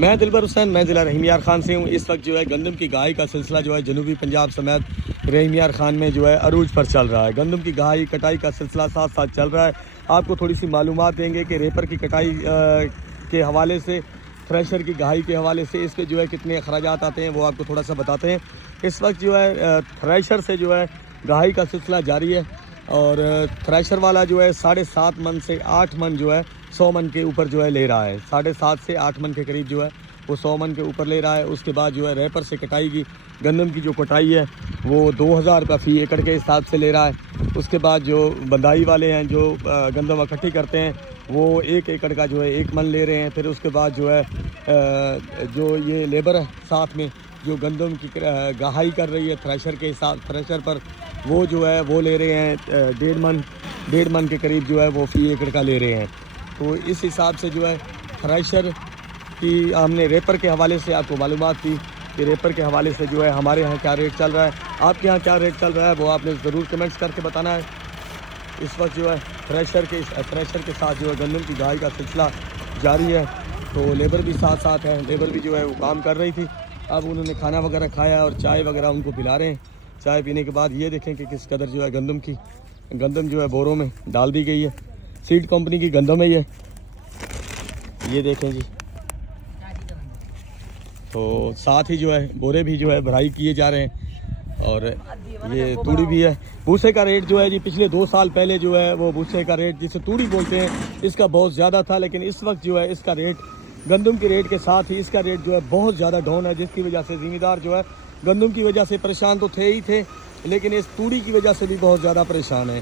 मैं दिलबर हुसैन, मैं ज़िला रहीम यार ख़ान से हूँ। इस वक्त जो है गंदम की गहाई का सिलसिला जो है जनूबी पंजाब समेत रहीम यार ख़ान में जो है अरूज पर चल रहा है। गंदम की गहाई कटाई का सिलसिला साथ साथ चल रहा है। आपको थोड़ी सी मालूमात देंगे कि रेपर की कटाई के हवाले से, थ्रेशर की गहाई के हवाले से इस पर जो है कितने अखराजात आते हैं वो आपको थोड़ा सा बताते हैं। इस वक्त जो है थ्रेशर से जो है गहाई का सिलसिला जारी है और थ्रेशर वाला जो है 7.5 मन से 8 मन जो है 100 मन के ऊपर जो है ले रहा है। 7.5 से 8 मन के करीब जो है वो 100 मन के ऊपर ले रहा है। उसके बाद जो है रेपर से कटाई की गंदम की जो कटाई है वो 2000 का फ़ी एकड़ के हिसाब से ले रहा है। उसके बाद जो बंदाई वाले हैं जो गंदम इकट्ठी करते हैं वो 1 एकड़ का जो है 1 मन ले रहे हैं। फिर उसके बाद जो है जो ये लेबर है साथ में जो गंदम की गहाई कर रही है थ्रेशर के हिसाब, थ्रेशर पर वो जो है वो ले रहे हैं 1.5 मन के करीब जो है वो फ़ी एकड़ का ले रहे हैं। तो इस हिसाब से जो है थ्रेशर की हमने रेपर के हवाले से आपको मालूमात दी कि रेपर के हवाले से जो है हमारे यहाँ क्या रेट चल रहा है, आपके यहाँ क्या रेट चल रहा है वो आपने ज़रूर कमेंट्स करके बताना है। इस वक्त जो है थ्रेशर के साथ जो है गंदम की गहाई का सिलसिला जारी है। तो लेबर भी साथ साथ है, लेबर भी जो है वो काम कर रही थी। अब उन्होंने खाना वगैरह खाया और चाय वगैरह उनको पिला रहे हैं। चाय पीने के बाद ये देखें कि किस कदर जो है गंदम जो है बोरों में डाल दी गई है। सीड कंपनी की गंदम है ये देखें जी। तो साथ ही जो है बोरे भी जो है भराई किए जा रहे हैं और ये तूड़ी भी है। भूसे का रेट जो है जी पिछले 2 साल पहले जो है वो भूसे का रेट जिसे तूड़ी बोलते हैं इसका बहुत ज़्यादा था, लेकिन इस वक्त जो है इसका रेट गंदम के रेट के साथ ही इसका रेट जो है बहुत ज़्यादा डाउन है, जिसकी वजह से ज़मींदार जो है गंदम की वजह से परेशान तो थे ही थे, लेकिन इस तूड़ी की वजह से भी बहुत ज़्यादा परेशान है।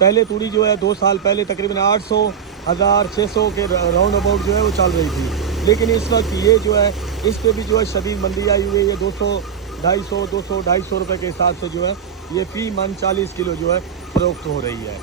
पहले तूड़ी जो है 2 साल पहले तकरीबन 800, 1000, 600 के राउंड अबाउट जो है वो चल रही थी, लेकिन इस वक्त ये जो है इस पर भी जो है शदीद मंदी आई हुई है। ये 200, 250 रुपये के हिसाब से जो है ये फ़ी मन 40 किलो जो है फ़रोख्त हो रही है।